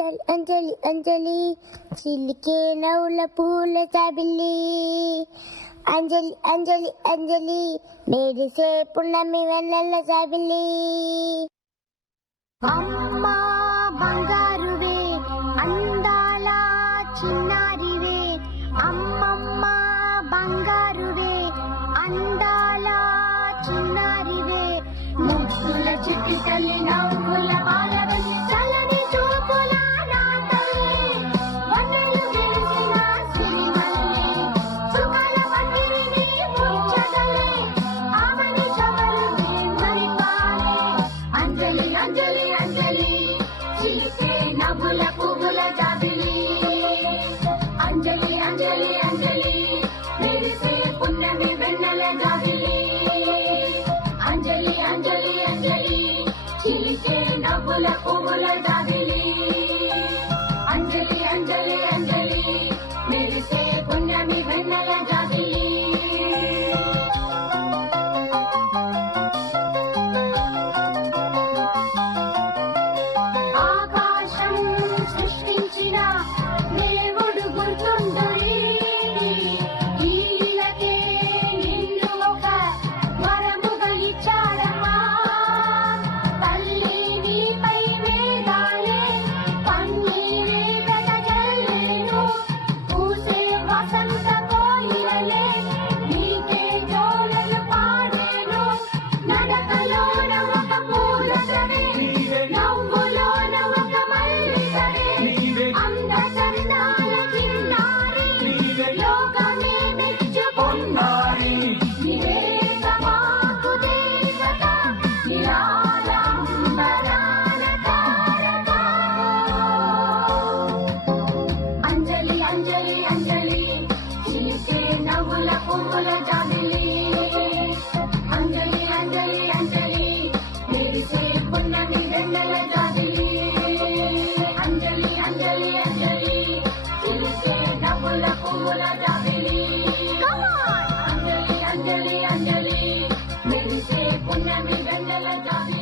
అంజలి అంజలి అంజలి చిలికే నవ్వుల పూల జాబిల్లి అంజలి అంజలి అంజలి మెరిసే పున్నమి వెన్నెల జాబిల్లి అమ్మా బంగారువే అందాల చిన్నారివే అమ్మమ్మ బంగారువే అందాల చిన్నారివే ముద్దుల చిట్టి తల్లి నవ్వుల బాలవల్లి చల్లని చూపుల నా తల్లి వన్నెలు విరిసిన సిరిమల్లి సుఖాల పందిరిని ముచ్చగలే ఆమని చవలు మరిపాలే అంజలి అంజలి అంజలి చిలిసే నవ్వుల పువ్వుల జాబిలి అంజలి అంజలి అంజలి మెరిసే పున్నమి వెన్నెల జాబిలి అంజలి అంజలి అంజలి చిలికే నవ్వుల పువ్వుల జాబిలి అంజలి అంజలి అంజలి మెరిసే పున్నమి వెన్నెల జాబిలి ఆకాశం సృష్టించిన దేవుడు గుర్తుండని ఈలకే నిన్ను ఒక వరముగా ఇచ్చాడమ్మా తల్లి నీపై మేఘాలే పన్నీరే వెదజల్లేను పూసే వసంత కోయిలలే నీకే జోలలు పాడేను నడకలోన ఒక పూలసరే నవ్వులోన ఒక మల్లికరే అంద చరితాల చిన్నారి లోకమే మెచ్చుకున్నారి నివేద మాకు దేవత నిరాడంబరాల తారక అంజలి అంజలి అంజలి చిలిసే నవ్వుల పువ్వుల జాబిలి అంజలి అంజలి అంజలి మెరిసే పున్నమి వెన్నెల జాబిలి అంజలి అంజలి అంజలి చిలిసే నవ్వుల పువ్వుల జాబిలి అంజలి అంజలి అంజలి మెరిసే పున్నమి వెన్నెల జాబిలి